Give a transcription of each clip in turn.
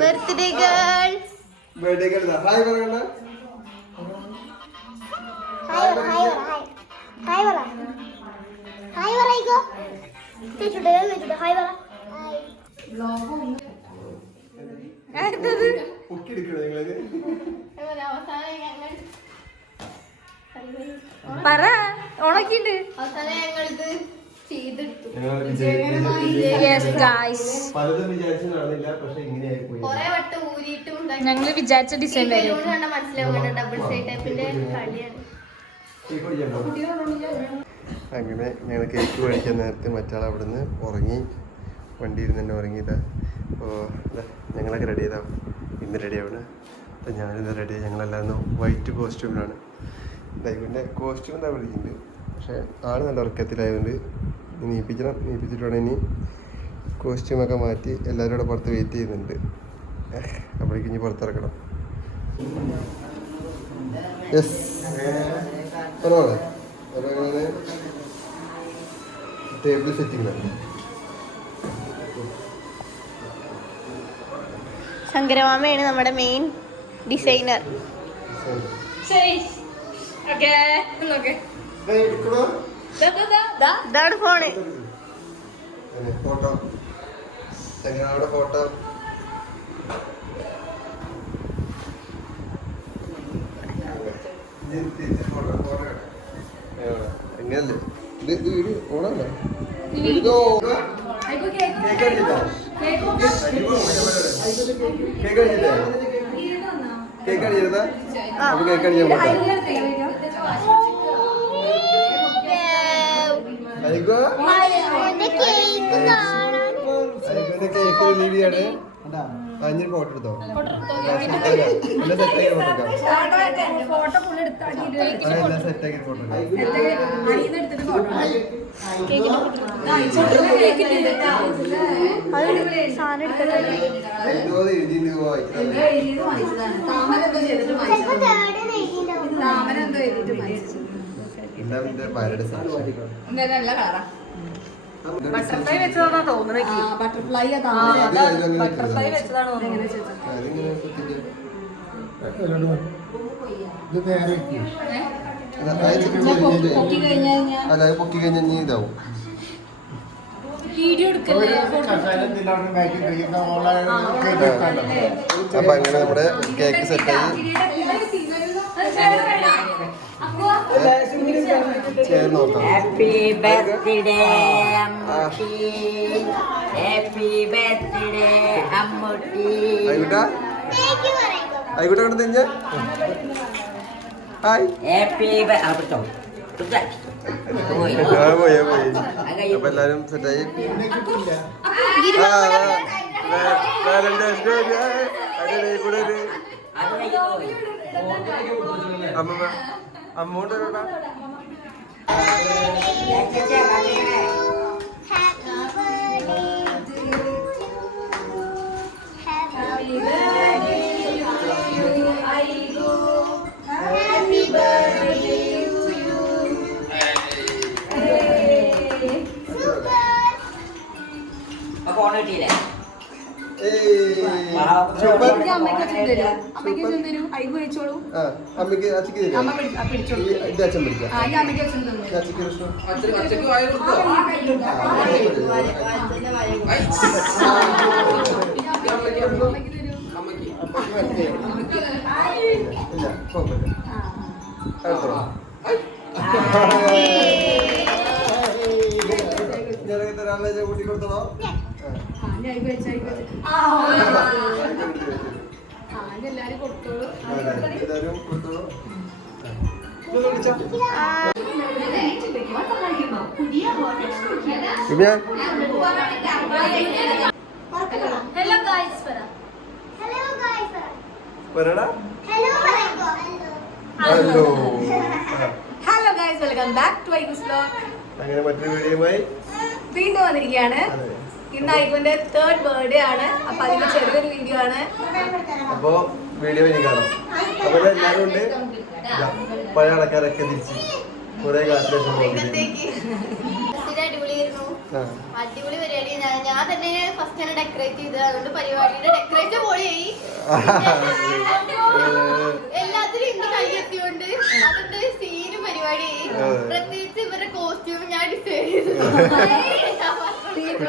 Birthday girl hi പറയണ്ട. പറ ഉണക്കിണ്ട്. ഞങ്ങള് വിചാരിച്ച ഡിസൈൻ വരും. അങ്ങനെ ഞങ്ങൾ കേക്ക് മേടിക്കാൻ നേരത്തെ മറ്റാൾ അവിടെ നിന്ന് ഉറങ്ങി, വണ്ടിയിൽ നിന്ന് തന്നെ ഉറങ്ങിയതാ. അപ്പോൾ ഞങ്ങളൊക്കെ റെഡി ചെയ്താ, ഇന്ന് റെഡി ആവണ. അപ്പോൾ ഞാനിന്ന് റെഡി ആയി. ഞങ്ങളെല്ലാം വൈറ്റ് കോസ്റ്റ്യൂമിലാണ്. ദൈവൻ്റെ കോസ്റ്റ്യൂം എന്താ വിളിക്കുന്നുണ്ട്, പക്ഷേ ആൾ നല്ല ഉറക്കത്തിലായതുകൊണ്ട് നീപ്പിച്ചിട്ട് വേണം ഇനി കോസ്റ്റ്യൂമൊക്കെ മാറ്റി എല്ലാവരും കൂടെ പുറത്ത് വെയിറ്റ് ചെയ്യുന്നുണ്ട്. അപ്പോഴേക്കും ഇനി പുറത്തിറക്കണം. യെസ് പറഞ്ഞോളെ. അപ്പോൾ അങ്ങനെ ടേബിൾ സെറ്റിംഗ് ആണ്. ശങ്കരമാമയാണ് നമ്മുടെ മെയിൻ ഡിസൈനർ. ഇതാണ് ഫോണ്. ഫോട്ടോ ശങ്കരമാമയുടെ ഫോട്ടോ. എങ്ങനല്ലേ ഇത് വീഡിയോ ഓണല്ലേ? കേക്ക് അടിച്ചതാ. അപ്പൊ കേക്ക് അടിക്കാൻ പോട്ടെ. കേക്ക് വീഡിയോയാണ്. അഞ്ഞൊരു ഫോട്ടോ എടുത്തോ. എല്ലാം സെറ്റാക്കി ഫോട്ടോ എല്ലാം സെറ്റാക്കി ഫോട്ടോ ബട്ടർഫ്ലൈ വെച്ചതാണോ തോന്നുന്നത്? ബട്ടർഫ്ലൈ വെച്ചതാണോ അല്ല പൊക്കി കഴിഞ്ഞാൽ നീ ഇതാവും. അപ്പൊ അങ്ങനെ നമ്മുടെ കേക്ക് സെറ്റായി. Happy birthday Ammutty, happy birthday Ammutty. ആയിക്കോട്ടെ കൊണ്ട് തിരിഞ്ഞ ഹായ് ഹാപ്പി പോയി. അപ്പൊ എല്ലാരും സെറ്റായി. വാലന്റൈൻസ് ഡേ അതിന്റെ കൂടെ ഒരു അമ്മോണ്ട് ഫോണിട്ടില്ലേ? അമ്മക്ക് അച്ഛക്ക് അച്ഛൻ പിടിക്കാം. കൂട്ടി കൊടുത്തോ. എല്ലാരും കൊടുത്തോളൂ. Hello guys welcome back to ഐഗൂസ് വ്ലോഗ്. അങ്ങനെ മറ്റൊരു വീഡിയോയുമായി വീണ്ടും വന്നിരിക്കുകയാണ്. ഇന്ന് ഐഗുന്റെ 3rd ബർത്ത്ഡേ ആണ്. അപ്പൊ അതിന്റെ ചെറിയൊരു വീഡിയോ ആണ്. അപ്പൊ വീഡിയോ ഇനി കാണാം. അതുപോലെ എല്ലാവരും ഉണ്ട് പഴയ ആൾക്കാരൊക്കെ തിരിച്ച് കുറെ കാലത്തിന് ശേഷം അടിപൊളിയായിരുന്നു. അടിപൊളി പരിപാടി. ഞാൻ തന്നെ ഫസ്റ്റ് തന്നെ ഡെക്കറേറ്റ് ചെയ്ത്, അതുകൊണ്ട് പരിപാടിയുടെ ഡെക്കറേറ്റ് പൊളിയായി. എല്ലാത്തിനും ഇന്ന് കൈയെത്തിയോണ്ട് അതിന്റെ സീനും പരിപാടിയായി. പ്രത്യേകിച്ച് ഇവരുടെ കോസ്റ്റ്യൂം ഞാൻ ഡിസൈൻ ചെയ്തു.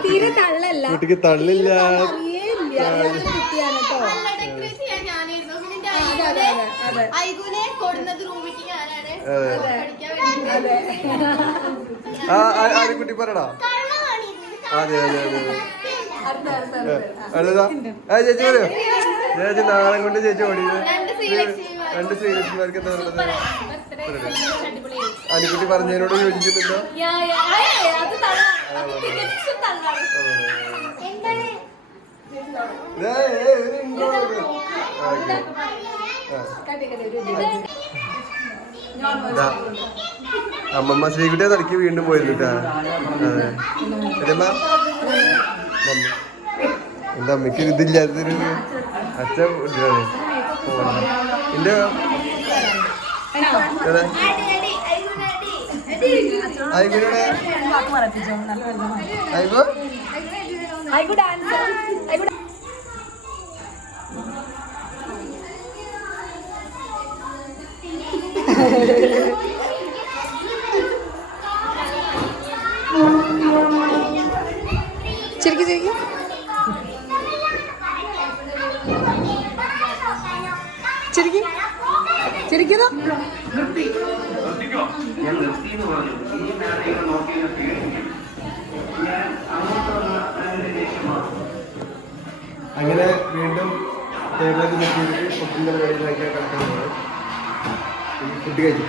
തീരെ തള്ളല്ല, കുട്ടിക്ക് തള്ളില്ല. നല്ല ഡെക്കറേറ്റ് ചെയ്യാൻ ഞാനായിരുന്നു. പിന്നെ ഐഗുനെ കൊടുന്നത് റൂമിക്ക് ഞാനാണ് പഠിക്കാൻ വേണ്ടി. കുട്ടി പറടാ. അതെ അതെ അതെ അടുത്തതാ ചേച്ചി പറയോ. ചേച്ചി നാളെ കൊണ്ട് ചേച്ചി ഓടി. രണ്ട് ശ്രീലക്ഷ്മിമാർക്ക് എന്താ പറയുന്നത്? അനിക്കുട്ടി പറഞ്ഞതിനോട് യോജിക്കുന്നുണ്ടോ? അമ്മമ്മ ശ്രീകുട്ടിയെ തലക്ക് വീണ്ടും പോയിരുന്നിട്ടാ. അതെ എന്താ അമ്മയ്ക്ക് ഇതില്ലാത്തൊരു അച്ഛ എന്റെ ശരിക്കും ശരിക്കും ശരിക്കും ശരിക്കും അങ്ങനെ വീണ്ടും ടേബിളിൽ നോക്കിയിട്ട് ഫുഡിൻ്റെ പരിപാടിയിലേക്ക് കിടക്കുന്നത്. ഫുഡ് കഴിച്ചു.